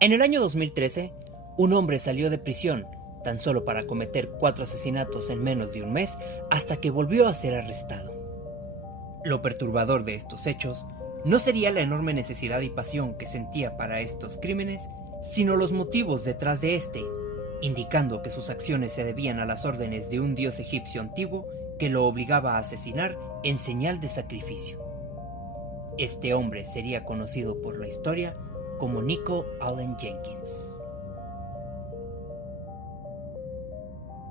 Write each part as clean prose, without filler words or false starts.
En el año 2013, un hombre salió de prisión tan solo para cometer 4 asesinatos en menos de un mes hasta que volvió a ser arrestado. Lo perturbador de estos hechos no sería la enorme necesidad y pasión que sentía para estos crímenes, sino los motivos detrás de este, indicando que sus acciones se debían a las órdenes de un dios egipcio antiguo que lo obligaba a asesinar en señal de sacrificio. Este hombre sería conocido por la historia como Nico Allen Jenkins.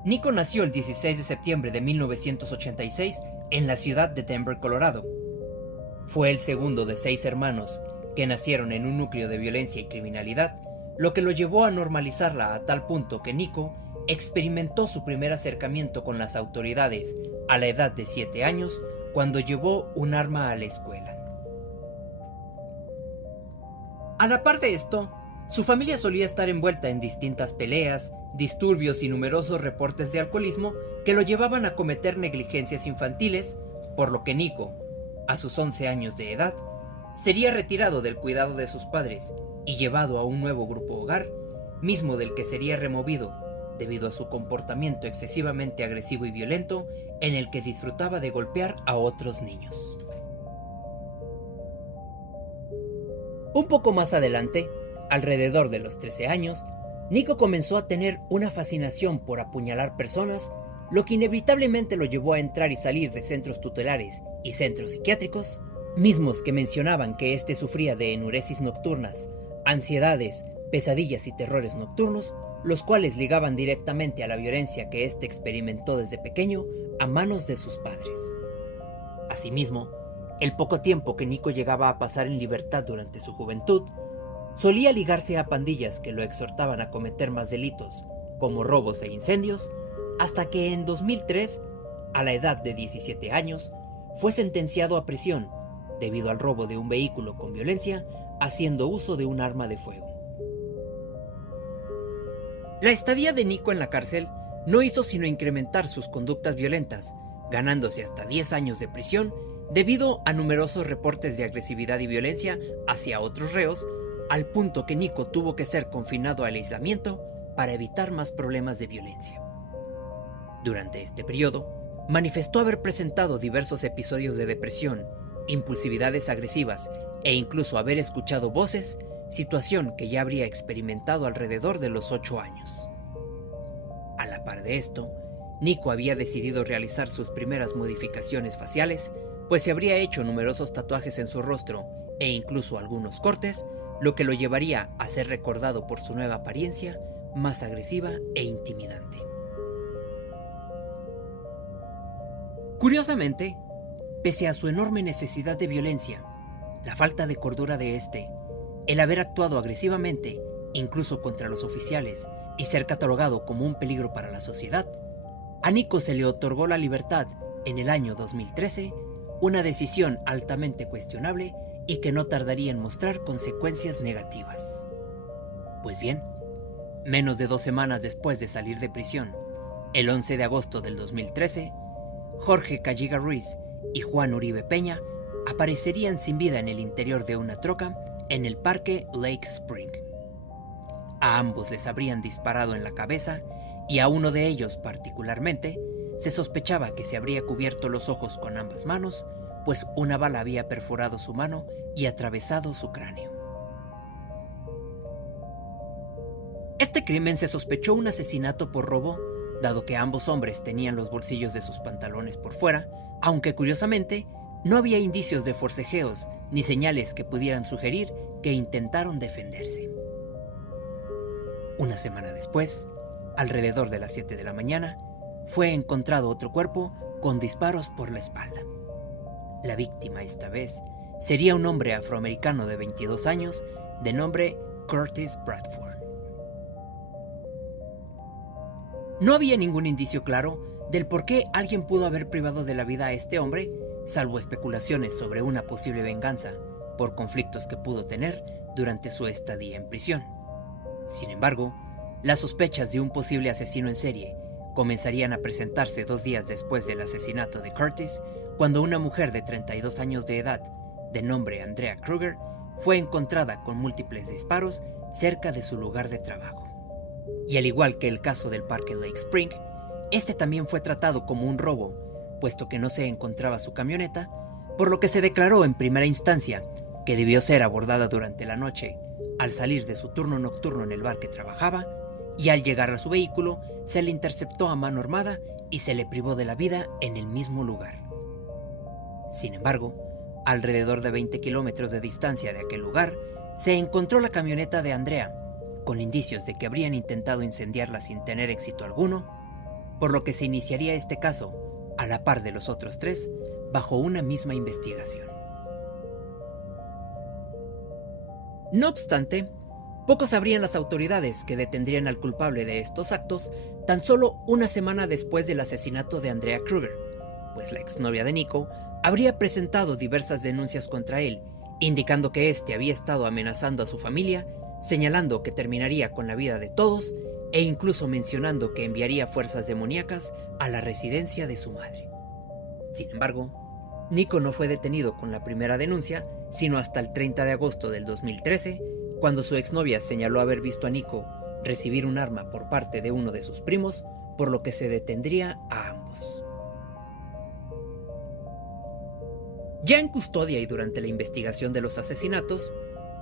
Nico nació el 16 de septiembre de 1986 en la ciudad de Denver, Colorado. Fue el segundo de 6 hermanos que nacieron en un núcleo de violencia y criminalidad, lo que lo llevó a normalizarla a tal punto que Nico experimentó su primer acercamiento con las autoridades a la edad de 7 años cuando llevó un arma a la escuela. A la par de esto, su familia solía estar envuelta en distintas peleas, disturbios y numerosos reportes de alcoholismo que lo llevaban a cometer negligencias infantiles, por lo que Nico, a sus 11 años de edad, sería retirado del cuidado de sus padres y llevado a un nuevo grupo hogar, mismo del que sería removido debido a su comportamiento excesivamente agresivo y violento, en el que disfrutaba de golpear a otros niños. Un poco más adelante, alrededor de los 13 años, Nico comenzó a tener una fascinación por apuñalar personas, lo que inevitablemente lo llevó a entrar y salir de centros tutelares y centros psiquiátricos, mismos que mencionaban que éste sufría de enuresis nocturnas, ansiedades, pesadillas y terrores nocturnos, los cuales ligaban directamente a la violencia que éste experimentó desde pequeño a manos de sus padres. Asimismo, el poco tiempo que Nico llegaba a pasar en libertad durante su juventud, solía ligarse a pandillas que lo exhortaban a cometer más delitos, como robos e incendios, hasta que en 2003, a la edad de 17 años, fue sentenciado a prisión debido al robo de un vehículo con violencia, haciendo uso de un arma de fuego. La estadía de Nico en la cárcel no hizo sino incrementar sus conductas violentas, ganándose hasta 10 años de prisión debido a numerosos reportes de agresividad y violencia hacia otros reos, al punto que Nico tuvo que ser confinado al aislamiento para evitar más problemas de violencia. Durante este periodo, manifestó haber presentado diversos episodios de depresión, impulsividades agresivas e incluso haber escuchado voces, situación que ya habría experimentado alrededor de los 8 años. A la par de esto, Nico había decidido realizar sus primeras modificaciones faciales, pues se habría hecho numerosos tatuajes en su rostro e incluso algunos cortes, lo que lo llevaría a ser recordado por su nueva apariencia más agresiva e intimidante. Curiosamente, pese a su enorme necesidad de violencia, la falta de cordura de este, el haber actuado agresivamente, incluso contra los oficiales, y ser catalogado como un peligro para la sociedad, a Nico se le otorgó la libertad en el año 2013, una decisión altamente cuestionable y que no tardaría en mostrar consecuencias negativas. Pues bien, menos de 2 semanas después de salir de prisión, el 11 de agosto del 2013, Jorge Calliga Ruiz y Juan Uribe Peña aparecerían sin vida en el interior de una troca en el parque Lake Spring. A ambos les habrían disparado en la cabeza y a uno de ellos particularmente se sospechaba que se habría cubierto los ojos con ambas manos, pues una bala había perforado su mano y atravesado su cráneo. Este crimen se sospechó un asesinato por robo, dado que ambos hombres tenían los bolsillos de sus pantalones por fuera, aunque curiosamente no había indicios de forcejeos ni señales que pudieran sugerir que intentaron defenderse. Una semana después, alrededor de las 7 de la mañana, fue encontrado otro cuerpo con disparos por la espalda. La víctima esta vez sería un hombre afroamericano de 22 años de nombre Curtis Bradford. No había ningún indicio claro del por qué alguien pudo haber privado de la vida a este hombre, salvo especulaciones sobre una posible venganza por conflictos que pudo tener durante su estadía en prisión. Sin embargo, las sospechas de un posible asesino en serie comenzarían a presentarse 2 días después del asesinato de Curtis, cuando una mujer de 32 años de edad, de nombre Andrea Kruger, fue encontrada con múltiples disparos cerca de su lugar de trabajo. Y al igual que el caso del Parque Lake Spring, este también fue tratado como un robo, puesto que no se encontraba su camioneta, por lo que se declaró en primera instancia que debió ser abordada durante la noche al salir de su turno nocturno en el bar que trabajaba, y al llegar a su vehículo se le interceptó a mano armada y se le privó de la vida en el mismo lugar. Sin embargo, alrededor de 20 kilómetros de distancia de aquel lugar, se encontró la camioneta de Andrea, con indicios de que habrían intentado incendiarla sin tener éxito alguno, por lo que se iniciaría este caso, a la par de los otros 3, bajo una misma investigación. No obstante, pocos sabrían las autoridades que detendrían al culpable de estos actos tan solo una semana después del asesinato de Andrea Kruger, pues la exnovia de Nico habría presentado diversas denuncias contra él, indicando que éste había estado amenazando a su familia, señalando que terminaría con la vida de todos e incluso mencionando que enviaría fuerzas demoníacas a la residencia de su madre. Sin embargo, Nico no fue detenido con la primera denuncia, sino hasta el 30 de agosto del 2013, cuando su exnovia señaló haber visto a Nico recibir un arma por parte de uno de sus primos, por lo que se detendría a ambos. Ya en custodia y durante la investigación de los asesinatos,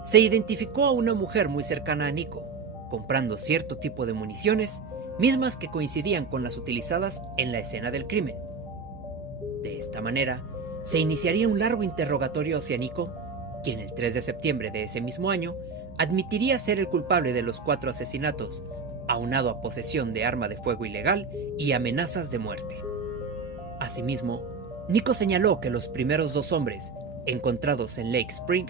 se identificó a una mujer muy cercana a Nico, comprando cierto tipo de municiones, mismas que coincidían con las utilizadas en la escena del crimen. De esta manera, se iniciaría un largo interrogatorio hacia Nico, quien el 3 de septiembre de ese mismo año admitiría ser el culpable de los 4 asesinatos, aunado a posesión de arma de fuego ilegal y amenazas de muerte. Asimismo, Nico señaló que los primeros 2 hombres, encontrados en Lake Spring,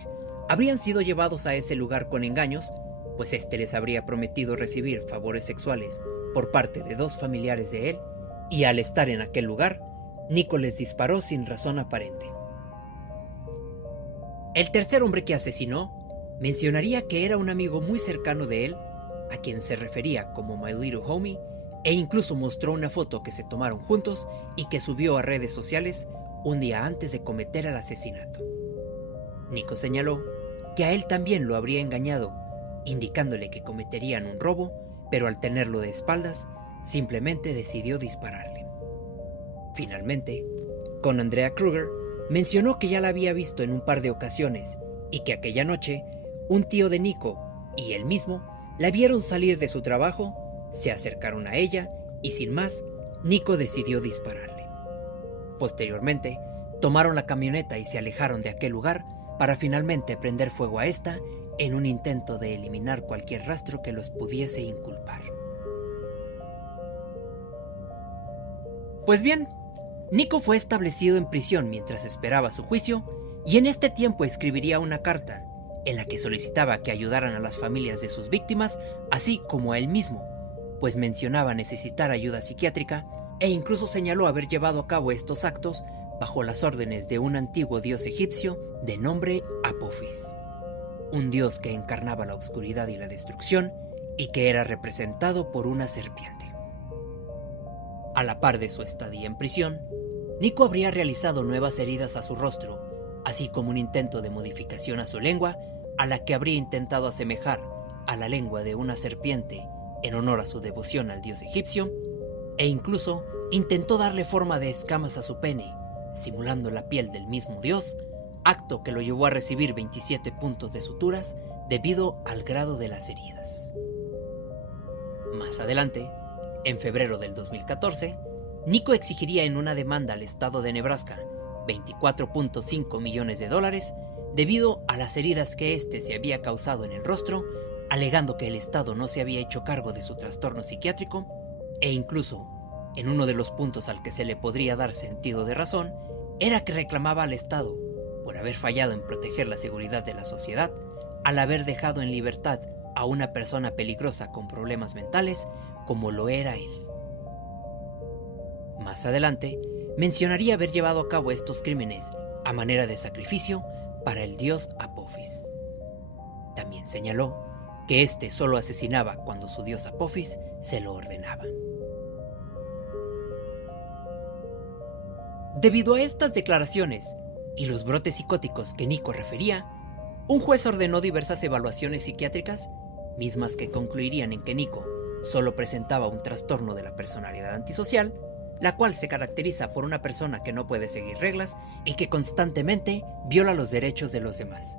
habrían sido llevados a ese lugar con engaños, pues este les habría prometido recibir favores sexuales por parte de 2 familiares de él, y al estar en aquel lugar, Nico les disparó sin razón aparente. El tercer hombre que asesinó mencionaría que era un amigo muy cercano de él, a quien se refería como My Little Homie, e incluso mostró una foto que se tomaron juntos y que subió a redes sociales un día antes de cometer el asesinato. Nico señaló que a él también lo habría engañado, indicándole que cometerían un robo, pero al tenerlo de espaldas, simplemente decidió dispararle. Finalmente, con Andrea Kruger, mencionó que ya la había visto en un par de ocasiones y que aquella noche un tío de Nico y él mismo la vieron salir de su trabajo, se acercaron a ella y sin más, Nico decidió dispararle. Posteriormente, tomaron la camioneta y se alejaron de aquel lugar para finalmente prender fuego a esta en un intento de eliminar cualquier rastro que los pudiese inculpar. Pues bien, Nico fue establecido en prisión mientras esperaba su juicio y en este tiempo escribiría una carta en la que solicitaba que ayudaran a las familias de sus víctimas, así como a él mismo, pues mencionaba necesitar ayuda psiquiátrica e incluso señaló haber llevado a cabo estos actos bajo las órdenes de un antiguo dios egipcio de nombre Apophis, un dios que encarnaba la oscuridad y la destrucción y que era representado por una serpiente. A la par de su estadía en prisión, Nico habría realizado nuevas heridas a su rostro, así como un intento de modificación a su lengua, a la que habría intentado asemejar a la lengua de una serpiente en honor a su devoción al dios egipcio, e incluso intentó darle forma de escamas a su pene, simulando la piel del mismo dios, acto que lo llevó a recibir 27 puntos de suturas debido al grado de las heridas. Más adelante, en febrero del 2014, Nico exigiría en una demanda al estado de Nebraska $24.5 millones debido a las heridas que éste se había causado en el rostro, alegando que el estado no se había hecho cargo de su trastorno psiquiátrico, e incluso, en uno de los puntos al que se le podría dar sentido de razón, era que reclamaba al estado por haber fallado en proteger la seguridad de la sociedad al haber dejado en libertad a una persona peligrosa con problemas mentales como lo era él. Más adelante, mencionaría haber llevado a cabo estos crímenes a manera de sacrificio para el dios Apophis. También señaló que éste solo asesinaba cuando su dios Apophis se lo ordenaba. Debido a estas declaraciones y los brotes psicóticos que Nico refería, un juez ordenó diversas evaluaciones psiquiátricas mismas que concluirían en que Nico solo presentaba un trastorno de la personalidad antisocial, la cual se caracteriza por una persona que no puede seguir reglas y que constantemente viola los derechos de los demás.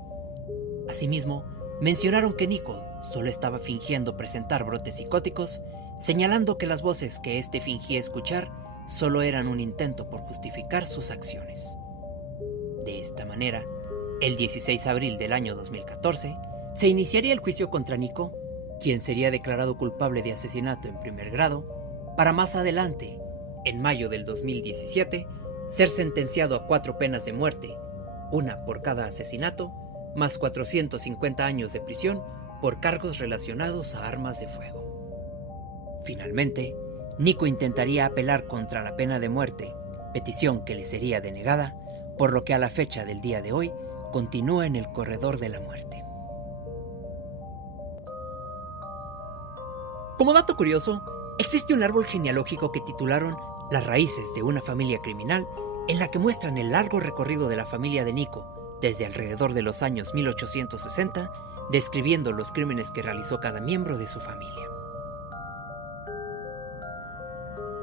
Asimismo, mencionaron que Nico solo estaba fingiendo presentar brotes psicóticos, señalando que las voces que éste fingía escuchar solo eran un intento por justificar sus acciones. De esta manera, el 16 de abril del año 2014, se iniciaría el juicio contra Nico, quien sería declarado culpable de asesinato en primer grado, para más adelante, en mayo del 2017, ser sentenciado a 4 penas de muerte, una por cada asesinato, más 450 años de prisión por cargos relacionados a armas de fuego. Finalmente, Nico intentaría apelar contra la pena de muerte, petición que le sería denegada, por lo que a la fecha del día de hoy continúa en el corredor de la muerte. Como dato curioso, existe un árbol genealógico que titularon Las raíces de una familia criminal, en la que muestran el largo recorrido de la familia de Nico desde alrededor de los años 1860, describiendo los crímenes que realizó cada miembro de su familia.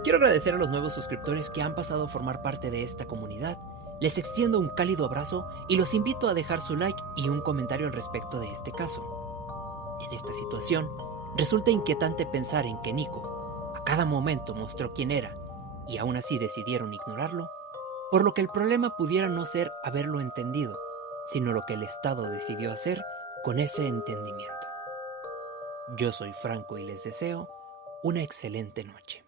Quiero agradecer a los nuevos suscriptores que han pasado a formar parte de esta comunidad. Les extiendo un cálido abrazo y los invito a dejar su like y un comentario al respecto de este caso. En esta situación, resulta inquietante pensar en que Nico a cada momento mostró quién era y aún así decidieron ignorarlo, por lo que el problema pudiera no ser haberlo entendido, sino lo que el Estado decidió hacer con ese entendimiento. Yo soy Franco y les deseo una excelente noche.